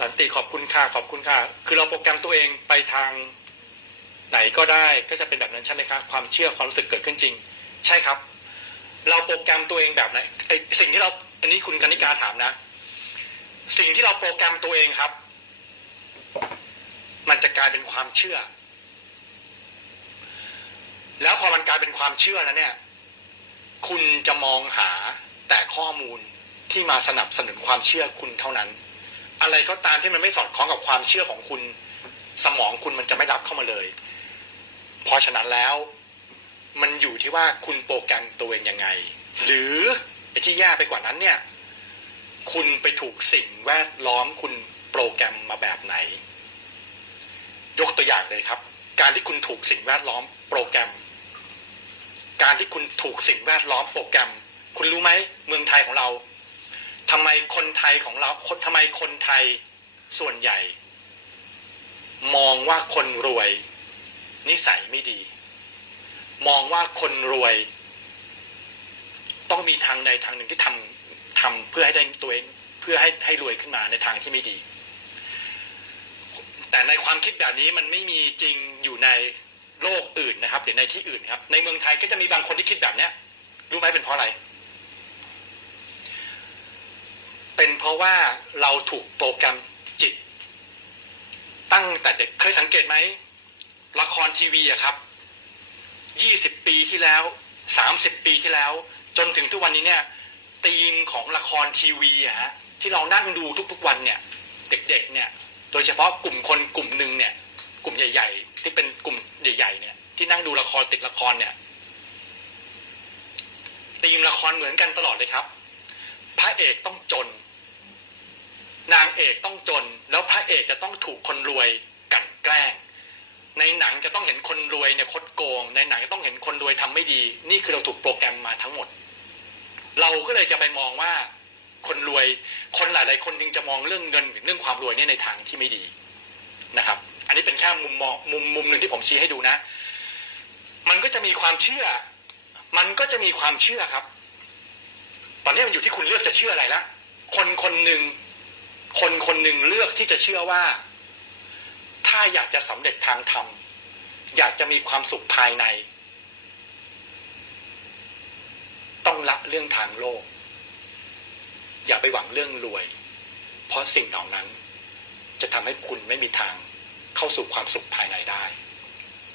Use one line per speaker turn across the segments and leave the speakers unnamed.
สันติขอบคุณค่ะขอบคุณค่ะ คือเราโปรแกรมตัวเองไปทางไหนก็ได้ก็จะเป็นแบบนั้นใช่ไหมครับความเชื่อความรู้สึกเกิดขึ้นจริง ใช่ครับ เราโปรแกรมตัวเองแบบไหนไอสิ่งที่เราอันนี้คุณกนิกาถามนะ สิ่งที่เราโปรแกรมตัวเองครับ มันจะกลายเป็นความเชื่อ แล้วพอมันกลายเป็นความเชื่อแล้วเนี่ย คุณจะมองหาแต่ข้อมูลที่มาสนับสนุนความเชื่อคุณเท่านั้น อะไรก็ตามที่มันไม่สอดคล้องกับความเชื่อของคุณ สมองคุณมันจะไม่รับเข้ามาเลย เพราะฉะนั้นแล้ว มันอยู่ที่ว่าคุณโปรแกรมตัวเองยังไง หรือไอ้ที่แย่ไปกว่านั้นเนี่ย คุณไปถูกสิ่งแวดล้อมคุณโปรแกรมมาแบบไหน ยกตัวอย่างเลยครับ การที่คุณถูกสิ่งแวดล้อมโปรแกรม การที่คุณถูกสิ่งแวดล้อมโปรแกรม คุณรู้ไหมเมืองไทยของเรา ทำไมคนไทยของเราคนทำไมคนไทยส่วนใหญ่ มองว่าคนรวย นิสัยไม่ดี มองว่าคนรวย ต้องมีทางใดทางหนึ่งที่ทำทำเพื่อให้ได้ตัวเองเพื่อให้ให้รวยขึ้นมาในทางที่ไม่ดี แต่ในความคิดแบบนี้มันไม่มีจริงอยู่ในโลกอื่นนะครับ หรือในที่อื่นครับ ในเมืองไทยก็จะมีบางคนที่คิดแบบเนี้ยรู้ไหมเป็นเพราะอะไร เป็นเพราะว่าเราถูกโปรแกรมจิต ตั้งแต่เด็กเคยสังเกตไหมละครทีวีอะครับยี่สิบปีที่แล้วสามสิบปีที่แล้ว จนถึงทุกวันนี้เนี่ยธีมของละครทีวีอะฮะที่เรานั่งดูทุกๆวันเนี่ย เด็ก ๆ เนี่ย โดยเฉพาะกลุ่มคนกลุ่มหนึ่งเนี่ย กลุ่มใหญ่ ๆ ที่เป็นกลุ่มใหญ่ ๆ เนี่ย ที่นั่งดูละครติดละครเนี่ยธีมละครเหมือนกันตลอดเลยครับ พระเอกต้องจน นางเอกต้องจน แล้วพระเอกจะต้องถูกคนรวยกันแกล้ง ในหนังจะต้องเห็นคนรวยเนี่ยคดโกง ในหนังจะต้องเห็นคนรวยทำไม่ดี นี่คือเราถูกโปรแกรมมาทั้งหมด เราก็เลยจะไปมองว่าคนรวยคนหลาย ๆ คนจึงจะมองเรื่องเงินหรือเรื่องความรวยเนี่ยในทางที่ไม่ดีนะครับ อันนี้เป็นแค่มุมมองมุมมุมหนึ่งที่ผมชี้ให้ดูนะ มันก็จะมีความเชื่อ มันก็จะมีความเชื่อครับ ตอนนี้มันอยู่ที่คุณเลือกจะเชื่ออะไรละคนคนหนึ่ง คนคนหนึ่งเลือกที่จะเชื่อว่า ถ้าอยากจะสำเร็จทางธรรม อยากจะมีความสุขภายใน ต้องละเรื่องทางโลก อย่าไปหวังเรื่องรวย เพราะสิ่งเหล่านั้น จะทำให้คุณไม่มีทางเข้าสู่ความสุขภายในได้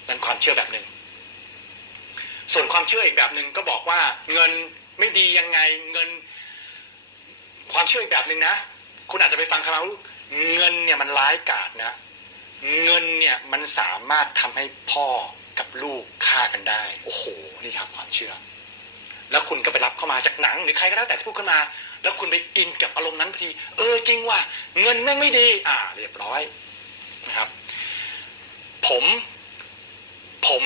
นั่นความเชื่อแบบหนึ่ง ส่วนความเชื่ออีกแบบหนึ่งก็บอกว่าเงินไม่ดียังไงเงิน ความเชื่ออีกแบบหนึ่งนะ คุณอาจจะไปฟังคำว่าเงินเนี่ยมันร้ายกาจนะ เงินเนี่ยมันสามารถทำให้พ่อกับลูกฆ่ากันได้ โอ้โห นี่ครับความเชื่อ แล้วคุณก็ไปรับเข้ามาจากหนังหรือใครก็แล้วแต่ที่พูดขึ้นมา แล้วคุณไปอินกับอารมณ์นั้นพอดีเออจริงว่ะเงินแม่งไม่ดี อ่า เรียบร้อยนะครับ ผม ผม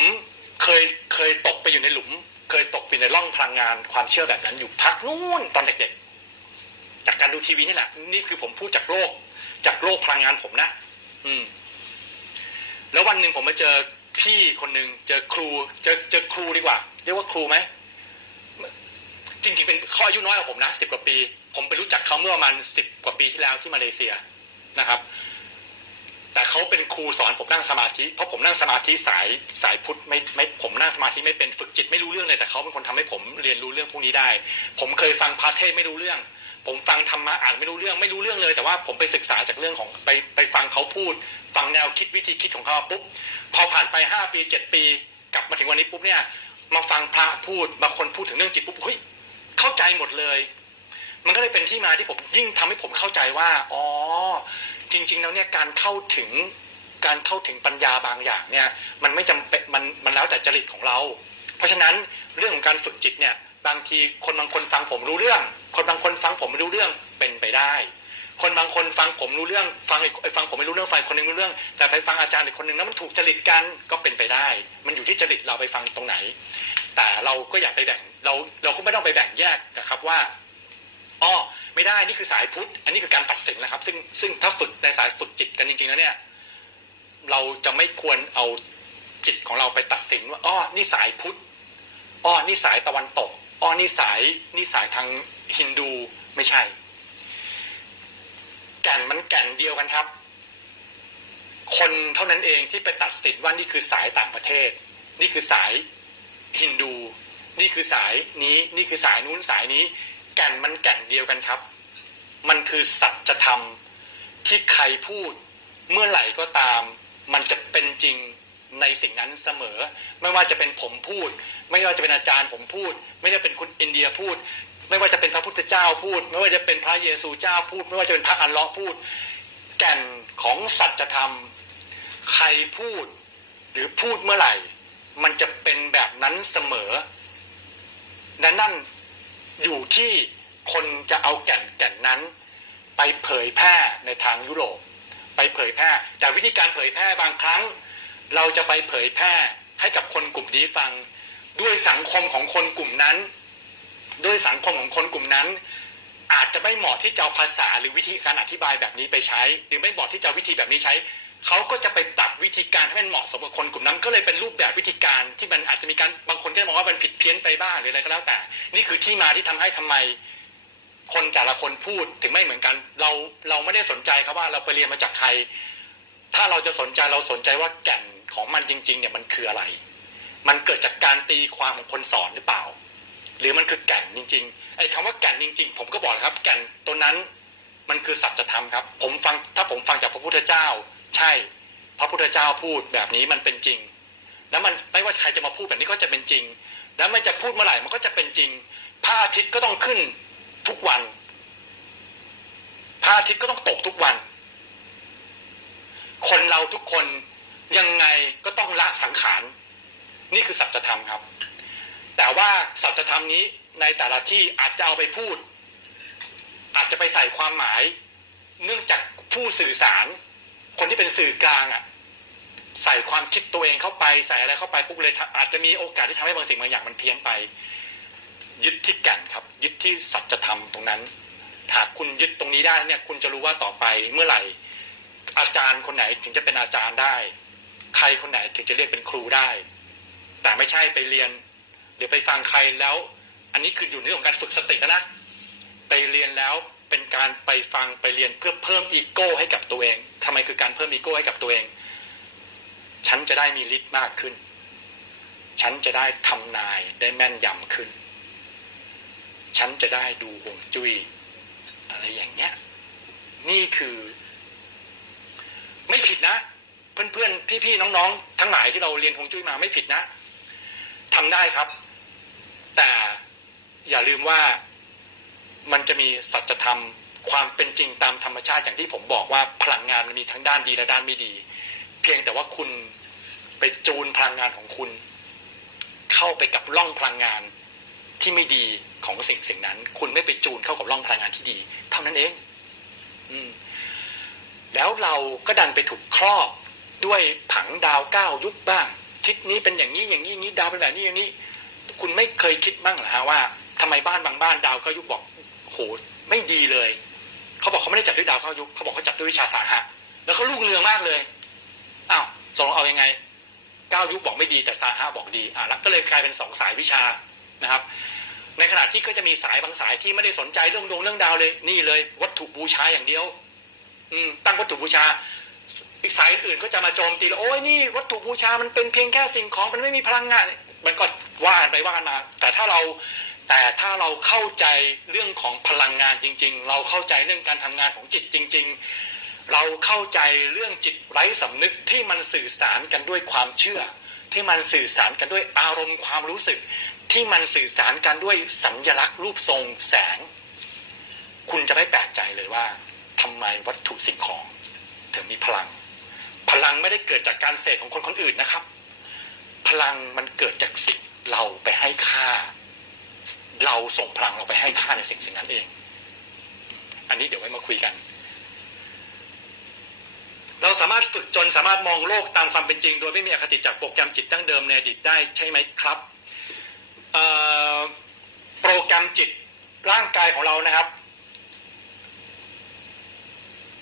เคยเคยตกไปอยู่ในหลุม เคยตกไปในร่องพลังงานความเชื่อแบบนั้นอยู่พักนู่นตอนเด็กๆ จากการดูทีวีนี่แหละ นี่คือผมพูดจากโลก จากโลกพลังงานผมนะ อืม แล้ววันหนึ่งผมมาเจอพี่คนหนึ่งเจอครู เจอเจอครูดีกว่า เรียกว่าครูไหมจริงๆเป็นข้ออายุน้อยกว่าผมนะสิบกว่าปี ผมไปรู้จักเขาเมื่อประมาณสิบกว่าปีที่แล้วที่มาเลเซียนะครับ แต่เขาเป็นครูสอนผมนั่งสมาธิเพราะผมนั่งสมาธิสายสายพุทธไม่ไม่ผมนั่งสมาธิไม่เป็นฝึกจิตไม่รู้เรื่องเลยแต่เขาเป็นคนทำให้ผมเรียนรู้เรื่องพวกนี้ได้ ผมเคยฟังพระเทศไม่รู้เรื่อง ผมฟังธรรมะอ่านไม่รู้เรื่องไม่รู้เรื่องเลย แต่ว่าผมไปศึกษาจากเรื่องของไปไปฟังเขาพูด ฟังแนวคิดวิธีคิดของเขาปุ๊บพอผ่านไปห้าปีเจ็ดปี กลับมาถึงวันนี้ปุ๊บเนี่ย มาฟังพระพูดบางคนพูดถึงเรื่องจิตปุ๊บเฮ้ยเข้าใจหมดเลย มันก็เลยเป็นที่มาที่ผมยิ่งทำให้ผมเข้าใจว่าอ๋อจริง ๆ แล้วเนี่ยการเข้าถึงการเข้าถึงปัญญาบางอย่างเนี่ย มันไม่จำเป็นมันมันแล้วแต่จริตของเรา เพราะฉะนั้นเรื่องของการฝึกจิตเนี่ย บางทีคนบางคนฟังผมรู้เรื่อง คนบางคนฟังผมไม่รู้เรื่องเป็นไปได้ คนบางคนฟังผมรู้เรื่อง ฟังอีกฟังผมไม่รู้เรื่องฟังอีกคนนึงรู้เรื่อง แต่ไปฟังอาจารย์อีกคนหนึ่งแล้วมันถูกจริตกันก็เป็นไปได้ มันอยู่ที่จริตเราไปฟังตรงไหน แต่เราก็อย่าไปแบ่งเราเราก็ไม่ต้องไปแบ่งแยกนะครับว่าอ๋อไม่ได้นี่คือสายพุทธอันนี้คือการตัดสินแล้วครับ ซึ่งซึ่งถ้าฝึกในสายฝึกจิตกันจริงๆแล้วเนี่ยเราจะไม่ควรเอาจิตของเราไปตัดสินว่าอ้อนี่สายพุทธอ้อนี่สายตะวันตก อ้อนี่สายนี่สายทางฮินดูไม่ใช่ แก่นมันแก่นเดียวกันครับ คนเท่านั้นเองที่ไปตัดสินว่านี่คือสายต่างประเทศ นี่คือสายฮินดู นี่คือสายนี้ นี่คือสายนู้นสายนี้ แก่นมันแก่นเดียวกันครับ มันคือสัจธรรมที่ใครพูดเมื่อไหร่ก็ตาม มันจะเป็นจริง ในสิ่งนั้นเสมอ ไม่ว่าจะเป็นผมพูด ไม่ว่าจะเป็นอาจารย์ผมพูด ไม่ว่าจะเป็นคุณอินเดียพูด ไม่ว่าจะเป็นพระพุทธเจ้าพูด ไม่ว่าจะเป็นพระเยซูเจ้าพูด ไม่ว่าจะเป็นพระอัลเลาะห์พูด แก่นของสัจธรรม ใครพูดหรือพูดเมื่อไหร่ มันจะเป็นแบบนั้นเสมอและนั่นอยู่ที่คนจะเอาแก่นแก่นนั้น ไปเผยแพร่ในทางยุโรป ไปเผยแพร่แต่วิธีการเผยแพร่บางครั้ง เราจะไปเผยแพร่ให้กับคนกลุ่มนี้ฟัง ด้วยสังคมของคนกลุ่มนั้น ด้วยสังคมของคนกลุ่มนั้น อาจจะไม่เหมาะที่จะภาษาหรือวิธีการอธิบายแบบนี้ไปใช้ หรือไม่เหมาะที่จะวิธีแบบนี้ใช้เขาก็จะไปปรับวิธีการให้มันเหมาะสมกับคนกลุ่มนั้นก็เลยเป็นรูปแบบวิธีการที่มันอาจจะมีการบางคนก็จะมองว่ามันผิดเพี้ยนไปบ้างหรืออะไรก็แล้วแต่ นี่คือที่มาที่ทำให้ทำไม คนแต่ละคนพูดถึงไม่เหมือนกัน เราเราไม่ได้สนใจครับว่าเราไปเรียนมาจากใคร ถ้าเราจะสนใจเราสนใจว่าแก่น ของมันจริง ๆ เนี่ยมันคืออะไร มันเกิดจากการตีความของคนสอนหรือเปล่า หรือมันคือแก่นจริงๆไอ้คำว่าแก่นจริง ๆ ผมก็บอกครับ แก่นตัวนั้นมันคือสัจธรรมครับ ผมฟังถ้าผมฟังจากพระพุทธเจ้า ใช่ พระพุทธเจ้าพูดแบบนี้มันเป็นจริง แล้วมันไม่ว่าใครจะมาพูดแบบนี้ก็จะเป็นจริง แล้วมันจะพูดเมื่อไหร่มันก็จะเป็นจริงพระอาทิตย์ก็ต้องขึ้นทุกวันพระอาทิตย์ก็ต้องตกทุกวัน คนเราทุกคน ยังไงก็ต้องละสังขาร นี่คือสัจธรรมครับ แต่ว่าสัจธรรมนี้ในแต่ละที่อาจจะเอาไปพูด อาจจะไปใส่ความหมาย เนื่องจากผู้สื่อสาร คนที่เป็นสื่อกลางอะ่ะใส่ความคิดตัวเองเข้าไปใส่อะไรเข้าไปปุ๊บเลยอาจจะมีโอกาสที่ทำให้บางสิ่งบางอย่างมันเพี้ยนไป ยึดที่แก่นครับ ยึดที่สัจธรรมตรงนั้นหากคุณยึดตรงนี้ได้เนี่ย คุณจะรู้ว่าต่อไปเมื่อไหร่ อาจารย์คนไหนถึงจะเป็นอาจารย์ได้ ใครคนไหนถึงจะเรียกเป็นครูได้ แต่ไม่ใช่ไปเรียนหรือไปฟังใครแล้ว อันนี้คืออยู่ในเรื่องของการฝึกสติแล้วนะไปเรียนแล้วเป็นการไปฟังไปเรียนเพื่อเพิ่มอีโก้ให้กับตัวเองทำไมคือการเพิ่มอีโก้ให้กับตัวเอง ฉันจะได้มีฤทธิ์มากขึ้น ฉันจะได้ทำนายได้แม่นยำขึ้น ฉันจะได้ดูห่วงจุย้ยอะไรอย่างเงี้ย นี่คือ ไม่ผิดนะ เพื่อนๆพี่ๆน้องๆ ทั้งหลายที่เราเรียนฮวงจุ้ยมาไม่ผิดนะทำได้ครับ แต่อย่าลืมว่ามันจะมีสัจธรรมความเป็นจริงตามธรรมชาติอย่างที่ผมบอกว่าพลังงานมันมีทั้งด้านดีและด้านไม่ดี เพียงแต่ว่าคุณไปจูนพลังงานของคุณ เข้าไปกับร่องพลังงานที่ไม่ดีของสิ่งสิ่งนั้น คุณไม่ไปจูนเข้ากับร่องพลังงานที่ดี เท่านั้นเอง อืม แล้วเราก็ดันไปถูกครอบ ด้วยผังดาวเก้ายุคบ้าง ทิศนี้เป็นอย่างนี้อย่างนี้นี้ดาวเป็นแบบนี้อย่างนี้ คุณไม่เคยคิดบ้างเหรอฮะว่าทำไมบ้านบางบ้านดาวเก้ายุคบอกโหไม่ดีเลย เขาบอกเขาไม่ได้จับด้วยดาวเก้ายุคเขาบอกเขาจับด้วยวิชาสาหะแล้วเขาลูกเรืองมากเลยอ้าวตกลงเอายังไงเก้ายุคบอกไม่ดีแต่สาหะบอกดีอะแล้วก็เลยกลายเป็นสองสายวิชานะครับ ในขณะที่ก็จะมีสายบางสายที่ไม่ได้สนใจเรื่องดวงเรื่องดาวเลย นี่เลย วัตถุบูชาอย่างเดียว อืมตั้งวัตถุบูชา อีกสายอื่นก็จะมาโจมตีโอ้ยนี่วัตถุบูชามันเป็นเพียงแค่สิ่งของมันไม่มีพลังงาน มันก็ว่ากันไปว่ากันมา แต่ถ้าเราแต่ถ้าเราเข้าใจเรื่องของพลังงานจริง ๆ เราเข้าใจเรื่องการทำงานของจิตจริง ๆ เราเข้าใจเรื่องจิตไร้สำนึกที่มันสื่อสารกันด้วยความเชื่อ ที่มันสื่อสารกันด้วยอารมณ์ความรู้สึก ที่มันสื่อสารกันด้วยสัญลักษณ์รูปทรงแสง คุณจะไม่แปลกใจเลยว่าทำไมวัตถุสิ่งของถึงมีพลัง พลังไม่ได้เกิดจากการเสกของคนคนอื่นนะครับ พลังมันเกิดจากสิ่งเราไปให้ค่า เราส่งพลังเราไปให้ค่าในสิ่งสิ่งนั้นเอง อันนี้เดี๋ยวไว้มาคุยกัน เราสามารถฝึกจนสามารถมองโลกตามความเป็นจริง โดยไม่มีอคติจากโปรแกรมจิตตั้งเดิมในอดีตได้ใช่ไหมครับโปรแกรมจิตร่างกายของเรานะครับ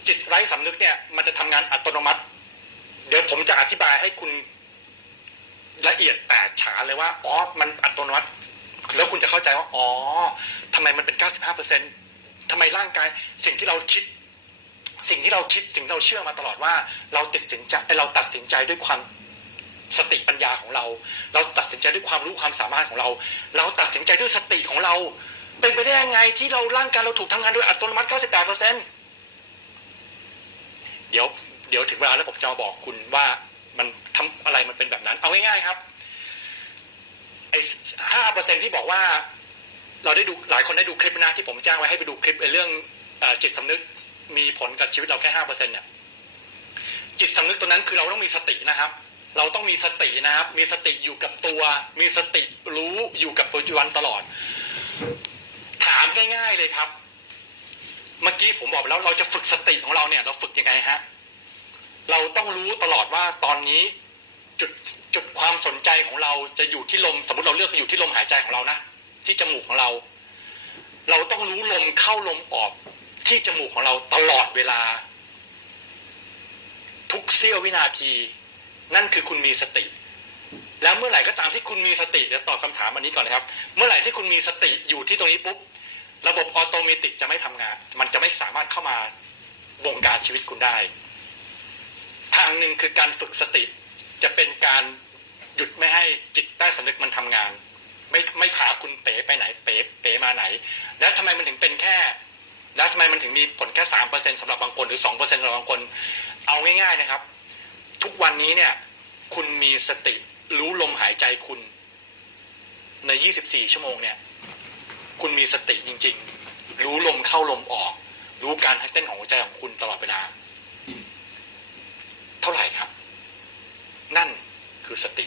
จิตไร้สำนึกเนี่ย มันจะทำงานอัตโนมัติ เดี๋ยวผมจะอธิบายให้คุณละเอียดแตกฉานเลยว่าอ๋อมันอัตโนมัติแล้วคุณจะเข้าใจว่าอ๋อทำไมมันเป็น 95%ทำไมร่างกายสิ่งที่เราคิด สิ่งที่เราคิดสิ่งที่เราเชื่อมาตลอดว่า เราตัดสินใจเราตัดสินใจด้วยความสติปัญญาของเรา เราตัดสินใจด้วยความรู้ความสามารถของเรา เราตัดสินใจด้วยสติของเรา เป็นไปได้ยังไงที่เราร่างกายเราถูกทำงานโดยอัตโนมัติ 98เปอร์เซ็นเดี๋ยว เดี๋ยวถึงเวลาแล้วผมจะมาบอกคุณว่ามันทำอะไรมันเป็นแบบนั้น เอาง่ายๆครับไอ้ห้าเปอร์เซ็นที่บอกว่า เราได้ดูหลายคนได้ดูคลิปนะที่ผมจ้างไว้ให้ไปดูคลิปไอ้เรื่องอจิตสำนึกมีผลกับชีวิตเราแค่ห้าเปอร์เซ็นเนี่ยจิตสำนึกตัวนั้นคือเราต้องมีสตินะครับ เราต้องมีสตินะครับ มีสติอยู่กับตัว มีสติรู้อยู่กับปัจจุบันตลอด ถามง่ายๆเลยครับ เมื่อกี้ผมบอกไปแล้วเราจะฝึกสติของเราเนี่ย เราฝึกยังไงฮะ เราต้องรู้ตลอดว่าตอนนี้จุดจุดความสนใจของเราจะอยู่ที่ลม สมมติเราเลือกอยู่ที่ลมหายใจของเรานะที่จมูกของเรา เราต้องรู้ลมเข้าลมออกที่จมูกของเราตลอดเวลา ทุกเสี้ยววินาที นั่นคือคุณมีสติ แล้วเมื่อไหร่ก็ตามที่คุณมีสติเดี๋ยวตอบคำถามอันนี้ก่อนนะครับ เมื่อไหร่ที่คุณมีสติอยู่ที่ตรงนี้ปุ๊บระบบออโตเมติกจะไม่ทำงาน มันจะไม่สามารถเข้ามาบงการชีวิตคุณได้ ทางหนึ่งคือการฝึกสติ จะเป็นการหยุดไม่ให้จิตใต้สำนึกมันทำงาน ไม่ไม่พาคุณเป๋ไปไหนเป๋เป๋มาไหน แล้วทำไมมันถึงเป็นแค่ แล้วทำไมมันถึงมีผลแค่สามเปอร์เซ็นสำหรับบางคนหรือสองเปอร์เซ็นสำหรับบางคน เอาง่ายๆนะครับ ทุกวันนี้เนี่ยคุณมีสติรู้ลมหายใจคุณ ใน 24 ชั่วโมงเนี่ย คุณมีสติจริง ๆ รู้ลมเข้าลมออก รู้การเต้นของหัวใจของคุณตลอดเวลา เท่าไหร่ครับ นั่นคือสติ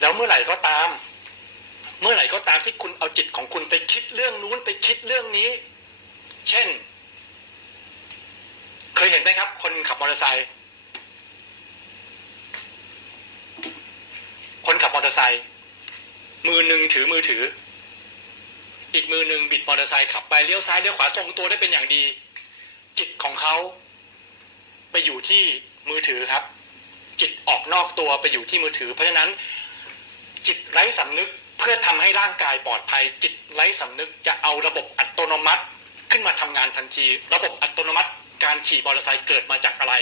แล้วเมื่อไหร่ก็ตาม เมื่อไหร่ก็ตามที่คุณเอาจิตของคุณไปคิดเรื่องนู้นไปคิดเรื่องนี้ เช่น เคยเห็นไหมครับ คนขับมอเตอร์ไซค์คนขับมอเตอร์ไซค์มือหนึ่งถือมือถือ อีกมือหนึ่งบิดมอเตอร์ไซค์ขับไปเลี้ยวซ้ายเลี้ยวขวาทรงตัวได้เป็นอย่างดี จิตของเขาไปอยู่ที่มือถือครับ จิตออกนอกตัวไปอยู่ที่มือถือ เพราะฉะนั้น จิตไร้สำนึกเพื่อทำให้ร่างกายปลอดภัย จิตไร้สำนึกจะเอาระบบอัตโนมัติขึ้นมาทำงานทันที ระบบอัตโนมัติการขี่มอเตอร์ไซค์เกิดมาจากอะไร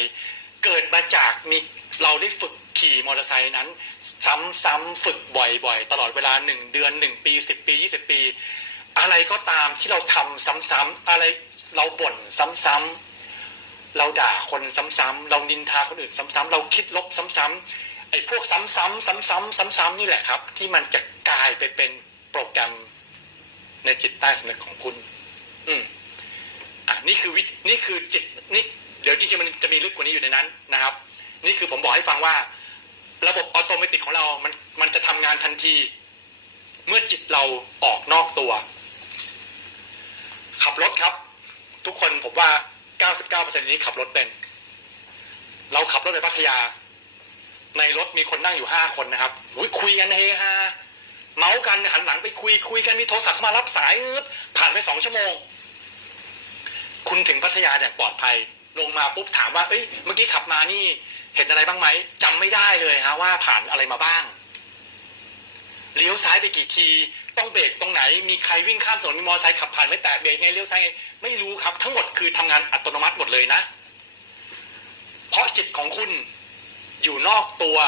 เกิดมาจากมีเราได้ฝึกขี่มอเตอร์ไซค์นั้น ซ้ำๆฝึกบ่อยๆ ตลอดเวลาหนึ่งเดือนหนึ่งปีสิบปียี่สิบปี อะไรก็ตามที่เราทำซ้ำๆอะไร เราบ่นซ้ำๆเราด่าคนซ้ำๆเรานินทาคนอื่นซ้ำๆเราคิดลบซ้ำๆไอ้พวกซ้ำๆซ้ำๆซ้ำๆนี่แหละครับ ที่มันจะกลายไปเป็นโปรแกรมในจิตใต้สำนึกของคุณ อืมอะนี่คือวินี่คือจิตนี่เดี๋ยวจริงๆมันจะมีลึกกว่านี้อยู่ในนั้นนะครับ นี่คือผมบอกให้ฟังว่า ระบบออโตเมติกของเรามันมันจะทำงานทันที เมื่อจิตเราออกนอกตัว ขับรถครับ ทุกคนผมว่า99%นี้ขับรถเป็น เราขับรถไปพัทยา ในรถมีคนนั่งอยู่ห้าคนนะครับอุ๊ยคุยกันเฮฮาเมาส์กันหันหลังไปคุยคุยกันมีโทรศัพท์เข้ามารับสายงึดผ่านไปสองชั่วโมง คุณถึงพัทยาอย่างปลอดภัย ลงมาปุ๊บถามว่าเอ้ยเมื่อกี้ขับมานี่ เห็นอะไรบ้างไหมจำไม่ได้เลยฮะว่าผ่านอะไรมาบ้างเลี้ยวซ้ายไปกี่ที ต้องเบรกตรงไหน มีใครวิ่งข้ามถนนมีมอเตอร์ไซค์ขับผ่านไม่แตะเบรกไงเลี้ยวซ้ายไงไม่รู้ครับ ทั้งหมดคือทำงานอัตโนมัติหมดเลยนะ เพราะจิตของคุณอยู่นอกตัว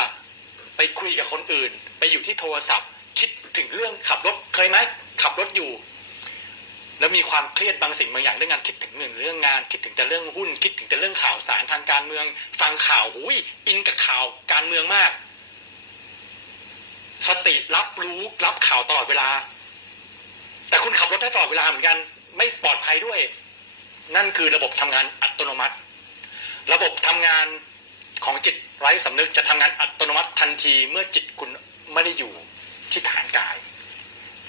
ไปคุยกับคนอื่น ไปอยู่ที่โทรศัพท์ คิดถึงเรื่องขับรถเคยไหมขับรถอยู่ แล้วมีความเครียดบางสิ่งบางอย่างเรื่องงานคิดถึงหนึ่งเรื่องงาน คิดถึงแต่เรื่องหุ้น คิดถึงแต่เรื่องข่าวสารทางการเมือง ฟังข่าวหุยอินกับข่าวการเมืองมาก สติรับรู้รับข่าวตลอดเวลา แต่คุณขับรถได้ตลอดเวลาเหมือนกัน ไม่ปลอดภัยด้วย นั่นคือระบบทำงานอัตโนมัติ ระบบทำงานของจิตไร้สำนึกจะทำงานอัตโนมัติทันทีเมื่อจิตคุณไม่ได้อยู่ที่ฐานกาย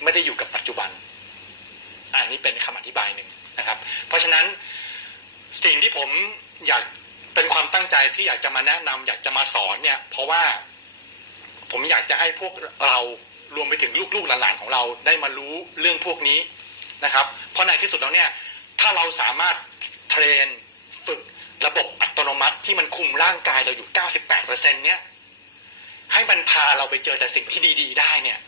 ไม่ได้อยู่กับปัจจุบัน อันนี้เป็นคำอธิบายหนึ่งนะครับ เพราะฉะนั้นสิ่งที่ผมอยากเป็นความตั้งใจที่อยากจะมาแนะนำอยากจะมาสอนเนี่ย เพราะว่า ผมอยากจะให้พวกเรารวมไปถึงลูกๆหลานๆของเราได้มารู้เรื่องพวกนี้นะครับ เพราะในที่สุดแล้วเนี่ยถ้าเราสามารถเทรนฝึกระบบอัตโนมัติที่มันคุมร่างกายเราอยู่ 98%เนี่ยให้มันพาเราไปเจอแต่สิ่งที่ดีๆ ได้เนี่ย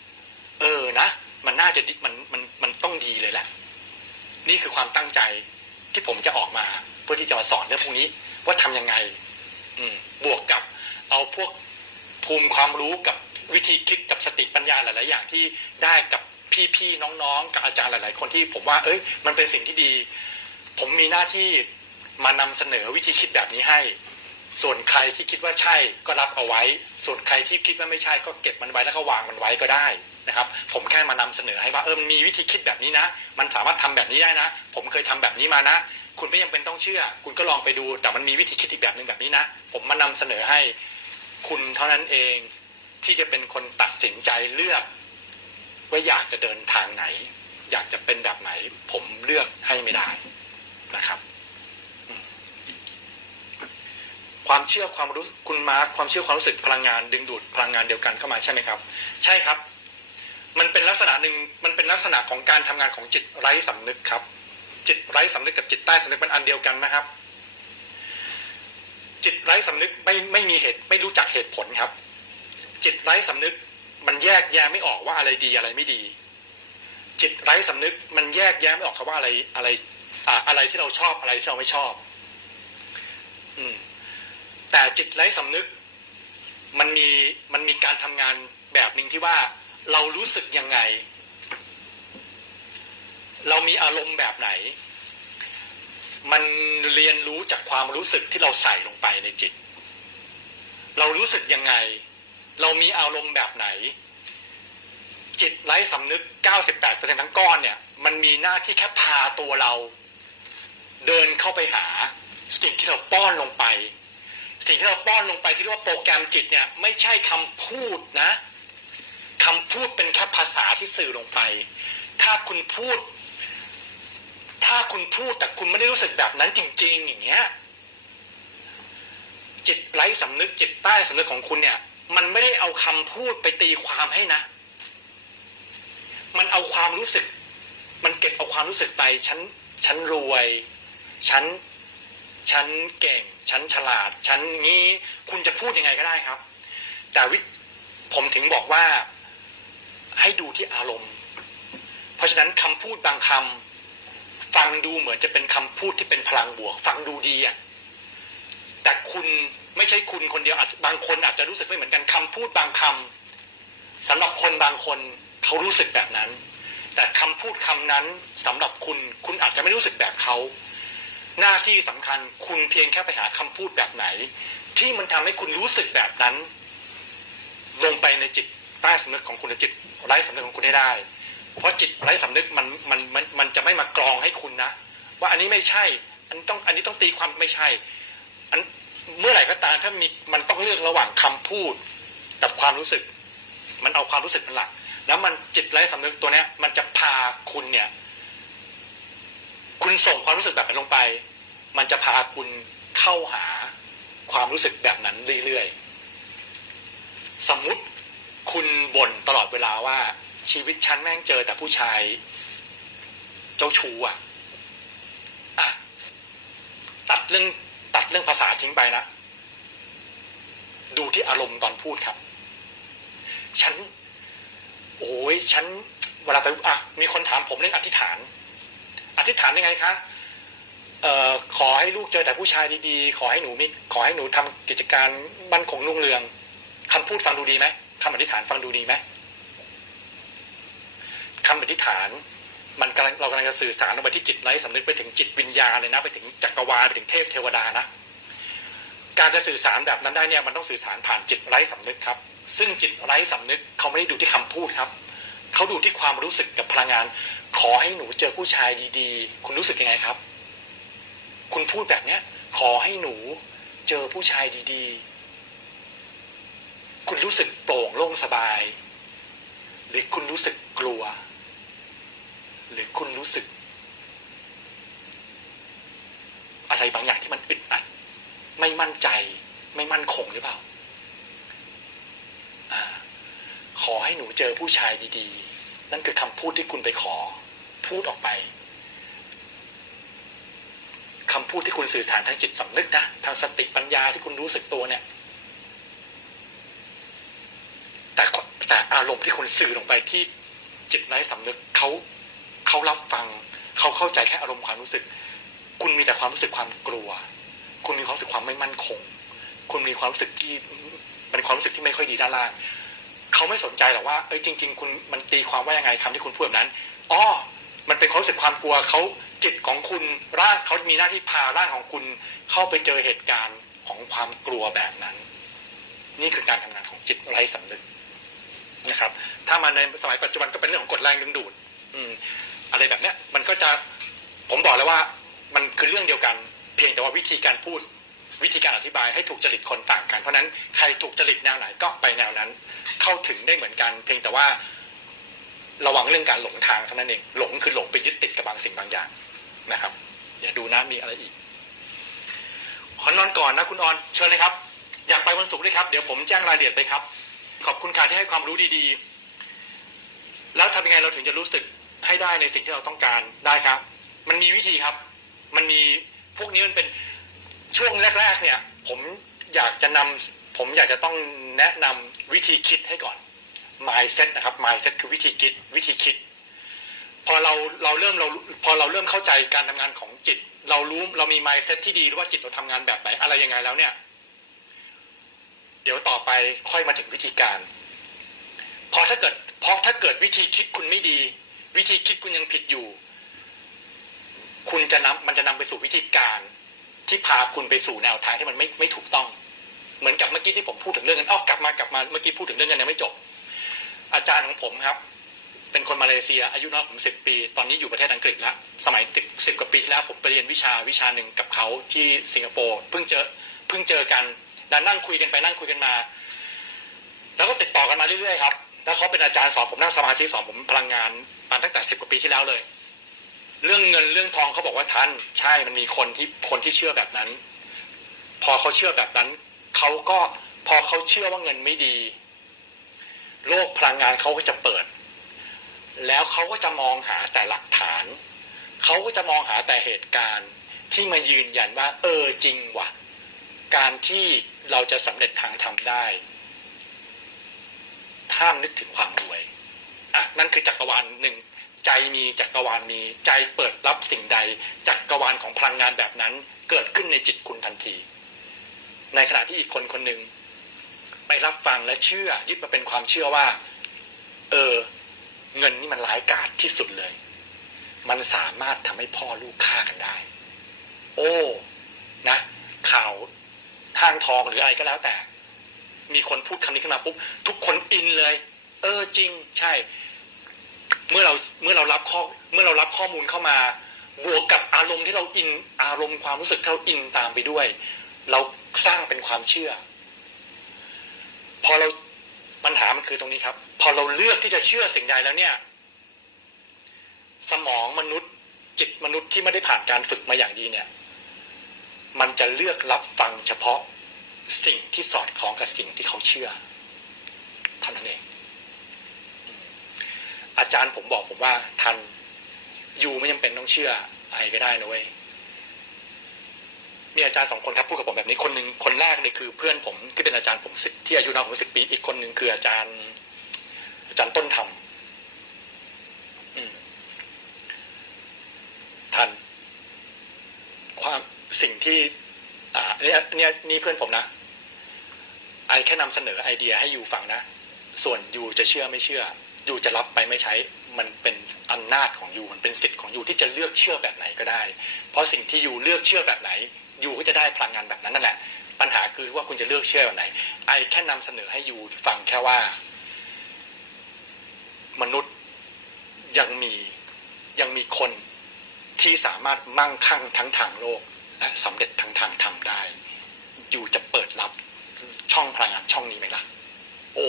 เออนะ มันน่าจะมันมันมันต้องดีเลยแหละ นี่คือความตั้งใจที่ผมจะออกมา เพื่อที่จะมาสอนเรื่องพวกนี้ ว่าทำยังไง อืม บวกกับเอาพวก ภูมิความรู้กับวิธีคิดกับสติปัญญาหลาย ๆ อย่างที่ได้กับพี่ๆน้องๆ กับอาจารย์หลาย ๆ คนที่ผมว่า เอ้ย มันเป็นสิ่งที่ดี ผมมีหน้าที่มานำเสนอวิธีคิดแบบนี้ให้ ส่วนใครที่คิดว่าใช่ก็รับเอาไว้ ส่วนใครที่คิดว่าไม่ใช่ก็เก็บมันไว้แล้วก็วางมันไว้ก็ได้นะครับ ผมแค่มานำเสนอให้ว่าเออมันมีวิธีคิดแบบนี้นะ มันสามารถทำแบบนี้ได้นะ ผมเคยทำแบบนี้มานะ คุณไม่ยังเป็นต้องเชื่อ คุณก็ลองไปดู แต่มันมีวิธีคิดอีกแบบหนึ่งแบบนี้นะ ผมมานำเสนอให้ คุณเท่านั้นเองที่จะเป็นคนตัดสินใจเลือก ว่าอยากจะเดินทางไหน อยากจะเป็นแบบไหน ผมเลือกให้ไม่ได้นะครับ ความเชื่อความรู้คุณมาร์คความเชื่อความรู้สึกพลังงาน ดึงดูดพลังงานเดียวกันเข้ามาใช่ไหมครับ ใช่ครับ มันเป็นลักษณะหนึ่งมันเป็นลักษณะของการทำงานของจิตไร้สำนึกครับ จิตไร้สำนึกกับจิตใต้สำนึกเป็นอันเดียวกันนะครับ จิตไร้สำนึกไม่ไม่มีเหตุ ไม่รู้จักเหตุผลครับ จิตไร้สำนึกมันแยกแยะไม่ออกว่าอะไรดีอะไรไม่ดี จิตไร้สำนึกมันแยกแยะไม่ออกครับว่าอะไรอะไรออะไรที่เราชอบอะไรที่เราไม่ชอบ อืม แต่จิตไร้สำนึก มันมีมันมีการทำงานแบบหนึ่งที่ว่าเรารู้สึกยังไง เรามีอารมณ์แบบไหน มันเรียนรู้จากความรู้สึกที่เราใส่ลงไปในจิต เรารู้สึกยังไง เรามีอารมณ์แบบไหน จิตไร้สำนึก 98%ทั้งก้อนเนี่ย มันมีหน้าที่แค่พาตัวเรา เดินเข้าไปหา สิ่งที่เราป้อนลงไป สิ่งที่เราป้อนลงไปที่เรียกว่าโปรแกรมจิตเนี่ย ไม่ใช่คำพูดนะคำพูดเป็นแค่ภาษาที่สื่อลงไป ถ้าคุณพูด ถ้าคุณพูดแต่คุณไม่ได้รู้สึกแบบนั้นจริง ๆ อย่างเงี้ย จิตไร้สำนึกจิตใต้สำนึกของคุณเนี่ย มันไม่ได้เอาคำพูดไปตีความให้นะ มันเอาความรู้สึก มันเก็บเอาความรู้สึกไป ฉัน ฉันรวย ฉัน ฉันเก่ง ฉันฉลาด ฉันงี้ คุณจะพูดยังไงก็ได้ครับ แต่วิผมถึงบอกว่าให้ดูที่อารมณ์ เพราะฉะนั้นคำพูดบางคำ ฟังดูเหมือนจะเป็นคำพูดที่เป็นพลังบวก ฟังดูดีอะแต่คุณไม่ใช่คุณคนเดียวอาจบางคนอาจจะรู้สึกไม่เหมือนกันคำพูดบางคำสำหรับคนบางคนเขารู้สึกแบบนั้น แต่คำพูดคำนั้นสำหรับคุณคุณอาจจะไม่รู้สึกแบบเขาหน้าที่สำคัญคุณเพียงแค่ไปหาคำพูดแบบไหน ที่มันทำให้คุณรู้สึกแบบนั้น ลงไปในจิตใต้สำนึกของคุณในจิตไร้สำนึกของคุณให้ได้ เพราะจิตไร้สำนึกมันมันมันมันจะไม่มากรองให้คุณนะ ว่าอันนี้ไม่ใช่ อันนี้ต้องอันนี้ต้องตีความไม่ใช่ อันเมื่อไหร่ก็ตามถ้ามีมันต้องเลือกระหว่างคำพูดกับความรู้สึก มันเอาความรู้สึกเป็นหลัก แล้วมันจิตไร้สำนึกตัวเนี้ย มันจะพาคุณเนี่ย คุณส่งความรู้สึกแบบนั้นลงไป มันจะพาคุณเข้าหาความรู้สึกแบบนั้นเรื่อยๆสมมุติคุณบ่นตลอดเวลาว่า ชีวิตฉันแม่งเจอแต่ผู้ชาย เจ้าชู้อะอะตัดเรื่องตัดเรื่องภาษาทิ้งไปนะ ดูที่อารมณ์ตอนพูดครับ ฉัน โอ้ยฉัน เวลาไปอะมีคนถามผมเรื่องอธิษฐาน อธิษฐานยังไงคะเอ่อขอให้ลูกเจอแต่ผู้ชายดีๆ ขอให้หนูมีขอให้หนูทำกิจการมั่นคงรุ่งเรืองคำพูดฟังดูดีไหมคำอธิษฐานฟังดูดีไหม คำอธิษฐาน มันกำลังเรากำลังจะสื่อสารลงไปที่จิตไร้สำนึกไปถึงจิตวิญญาณเลยนะไปถึงจักรวาลไปถึงเทพเทวดานะการจะสื่อสารแบบนั้นได้เนี่ยมันต้องสื่อสารผ่านจิตไร้สำนึกครับ ซึ่งจิตไร้สำนึกเขาไม่ได้ดูที่คำพูดครับเขาดูที่ความรู้สึกกับพลังงาน ขอให้หนูเจอผู้ชายดีๆ คุณรู้สึกยังไงครับ คุณพูดแบบเนี้ย ขอให้หนูเจอผู้ชายดีๆ คุณรู้สึกโปร่งโล่งสบาย หรือคุณรู้สึกกลัว หรือคุณรู้สึก อะไรบางอย่างที่มันอึดอัด ไม่มั่นใจ ไม่มั่นคงหรือเปล่าอขอให้หนูเจอผู้ชายดีๆ นั่นคือคำพูดที่คุณไปขอ พูดออกไปคำพูดที่คุณสื่อสารทางจิตสำนึกนะ ทางสติปัญญาที่คุณรู้สึกตัวเนี่ย แต่แต่อารมณ์ที่คุณสื่อลงไปที่จิตไร้สำนึกเขา เขารับฟัง เขาเข้าใจแค่อารมณ์ความรู้สึก คุณมีแต่ความรู้สึกความกลัว คุณมีความรู้สึกความไม่มั่นคง คุณมีความรู้สึกที่เป็นความรู้สึกที่ไม่ค่อยดีด้านล่างเขาไม่สนใจหรอกว่าเอ้ยจริง ๆ คุณมันตีความว่ายังไงคำที่คุณพูดแบบนั้นอ๋อมันเป็นความรู้สึกความกลัวเขาจิตของคุณร่างเขามีหน้าที่พาร่างของคุณเข้าไปเจอเหตุการณ์ของความกลัวแบบนั้น นี่คือการทำงานของจิตไร้สำนึกนะครับ ถ้ามาในสมัยปัจจุบันก็เป็นเรื่องของกฎแรงดึงดูด อืม อะไรแบบเนี้ยมันก็จะผมบอกแล้วว่ามันคือเรื่องเดียวกัน เพียงแต่ว่าวิธีการพูดวิธีการอธิบายให้ถูกจริตคนต่างกัน เพราะนั้นใครถูกจริตแนวไหนก็ไปแนวนั้น เข้าถึงได้เหมือนกัน เพียงแต่ว่าระวังเรื่องการหลงทางเท่านั้นเองหลงคือหลงไปยึดติดกับบางสิ่งบางอย่างนะครับอย่าดูนะมีอะไรอีกขอนอนก่อนนะคุณออนเชิญเลยครับ อยากไปวันศุกร์ด้วยครับ เดี๋ยวผมแจ้งรายละเอียดไปครับ ขอบคุณค่ะที่ให้ความรู้ดีๆ แล้วทำยังไงเราถึงจะรู้สึก ให้ได้ในสิ่งที่เราต้องการได้ครับ มันมีวิธีครับ มันมีพวกนี้มันเป็นช่วงแรก ๆ เนี่ย ผมอยากจะนำผมอยากจะต้องแนะนำวิธีคิดให้ก่อน mindset นะครับ mindset คือวิธีคิดวิธีคิด พอเราเราเริ่มเราพอเราเริ่มเข้าใจการทำงานของจิต เรารู้เรามี mindset ที่ดีหรือว่าจิตเราทำงานแบบไหนอะไรยังไงแล้วเนี่ย เดี๋ยวต่อไปค่อยมาถึงวิธีการพอถ้าเกิดเพราะถ้าเกิดวิธีคิดคุณไม่ดี วิธีคิดคุณยังผิดอยู่ คุณจะนำมันจะนำไปสู่วิธีการที่พาคุณไปสู่แนวทางที่มันไม่ไม่ถูกต้อง เหมือนกับเมื่อกี้ที่ผมพูดถึงเรื่องนั้นอ้อกลับมากลับมาเมื่อกี้พูดถึงเรื่องนั้นยังไม่จบ อาจารย์ของผมครับ เป็นคนมาเลเซีย อายุน้อยผมสิบปี ตอนนี้อยู่ประเทศอังกฤษแล้วสมัยติดสิบกว่าปีที่แล้วผมไปเรียนวิชาวิชาหนึ่งกับเขาที่สิงคโปร์เพิ่งเจอเพิ่งเจอกันแล้วนั่งคุยกันไปนั่งคุยกันมา แล้วก็ติดต่อกันมาเรื่อยๆครับ แล้วเขาเป็นอาจารย์สอนผมนั่งสมาธิสอนผมพลังงานมาตั้งแต่สิบกว่าปีที่แล้วเลย เรื่องเงินเรื่องทองเขาบอกว่าท่านใช่มันมีคนที่คนที่เชื่อแบบนั้น พอเขาเชื่อแบบนั้นเขาก็พอเขาเชื่อว่าเงินไม่ดี โลกพลังงานเขาก็จะเปิด แล้วเขาก็จะมองหาแต่หลักฐานเขาก็จะมองหาแต่เหตุการณ์ที่มายืนยันว่า เออจริงว่ะ การที่เราจะสำเร็จทางธรรมได้ ห้ามนึกถึงความรวยอะนั่นคือจักรวาลหนึ่งใจมีจักรวาลมีใจเปิดรับสิ่งใด จักรวาลของพลังงานแบบนั้น เกิดขึ้นในจิตคุณทันที ในขณะที่อีกคนคนหนึ่งไปรับฟังและเชื่อยึดมาเป็นความเชื่อว่า เออ เงินนี่มันร้ายกาจที่สุดเลย มันสามารถทำให้พ่อลูกฆ่ากันได้ โอ้ นะ ข่าวทางทองหรืออะไรก็แล้วแต่ มีคนพูดคำนี้ขึ้นมาปุ๊บทุกคนอินเลย เออจริงใช่ เมื่อเราเมื่อเรารับข้อเมื่อเรารับข้อมูลเข้ามา บวกกับอารมณ์ที่เราอินอารมณ์ความรู้สึกที่เราอินตามไปด้วย เราสร้างเป็นความเชื่อ พอเราปัญหามันคือตรงนี้ครับ พอเราเลือกที่จะเชื่อสิ่งใดแล้วเนี่ย สมองมนุษย์จิตมนุษย์ที่ไม่ได้ผ่านการฝึกมาอย่างดีเนี่ย มันจะเลือกรับฟังเฉพาะ สิ่งที่สอดคล้องกับสิ่งที่เขาเชื่อเท่านั้นเอง อาจารย์ผมบอกผมว่าทันยูไม่จำเป็นต้องเชื่ออะไรก็ได้นะเว้ยมีอาจารย์สองคนครับพูดกับผมแบบนี้คนหนึ่งคนแรกเลยคือเพื่อนผมที่เป็นอาจารย์ผมสิที่อายุน้อยผมสิบปีอีกคนหนึ่งคืออาจารย์ อาจารย์ต้นธรรมทัน ความสิ่งที่ อ่าเนี่ยเนี่ยนี่เพื่อนผมนะ ไอแค่นำเสนอไอเดียให้ยูฟังนะ ส่วนยูจะเชื่อไม่เชื่อยูจะรับไปไม่ใช้ มันเป็นอำนาจของยูมันเป็นสิทธิ์ของยูที่จะเลือกเชื่อแบบไหนก็ได้ เพราะสิ่งที่ยูเลือกเชื่อแบบไหนยูก็จะได้พลังงานแบบนั้นนั่นแหละ ปัญหาคือว่าคุณจะเลือกเชื่อแบบไหน ไอแค่นำเสนอให้ยูฟังแค่ว่า มนุษย์ยังมียังมีคนที่สามารถมั่งคั่งทั้งทางโลกและสำเร็จทั้งทางธรรมได้ยูจะเปิดรับ ช่องพลังงานช่องนี้ไหมล่ะ โอ้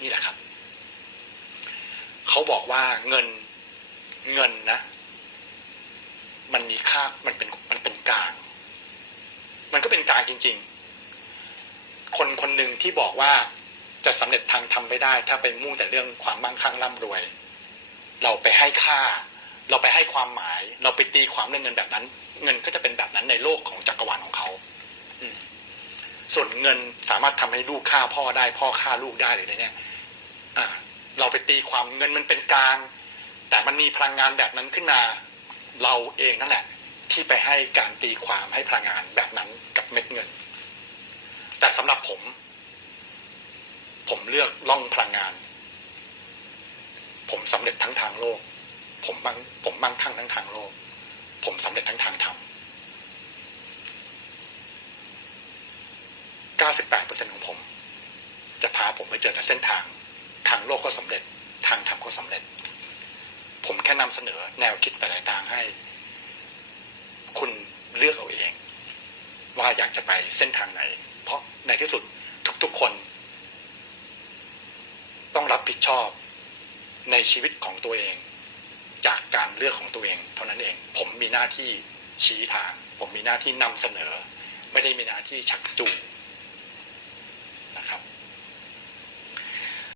นี่แหละครับ เขาบอกว่าเงินเงินนะ มันมีค่ามันเป็นมันเป็นกลาง มันก็เป็นกลางจริง ๆ คนคนหนึ่งที่บอกว่าจะสำเร็จทางทำไม่ได้ ถ้าไปมุ่งแต่เรื่องความมั่งคั่งร่ำรวย เราไปให้ค่า เราไปให้ความหมาย เราไปตีความเรื่องเงินแบบนั้น เงินก็จะเป็นแบบนั้นในโลกของจักรวาลของเขาส่วนเงินสามารถทำให้ลูกฆ่าพ่อได้พ่อฆ่าลูกได้หรืออะไรเนี่ยเราไปตีความเงินมันเป็นกลาง แต่มันมีพลังงานแบบนั้นขึ้นมา เราเองนั่นแหละ ที่ไปให้การตีความให้พลังงานแบบนั้นกับเม็ดเงิน แต่สำหรับผม ผมเลือกล่องพลังงาน ผมสำเร็จทั้งทางโลก ผมมั่งผมมั่งคั่งทั้งทางโลก ผมสำเร็จทั้งทางธรรม98%ของผม จะพาผมไปเจอแต่เส้นทาง ทางโลกก็สำเร็จ ทางธรรมก็สำเร็จ ผมแค่นำเสนอแนวคิดแต่ละทางให้ คุณเลือกเอาเอง ว่าอยากจะไปเส้นทางไหน เพราะในที่สุดทุกๆคน ต้องรับผิดชอบในชีวิตของตัวเอง จากการเลือกของตัวเองเท่านั้นเอง ผมมีหน้าที่ชี้ทาง ผมมีหน้าที่นำเสนอ ไม่ได้มีหน้าที่ชักจูงนะครับ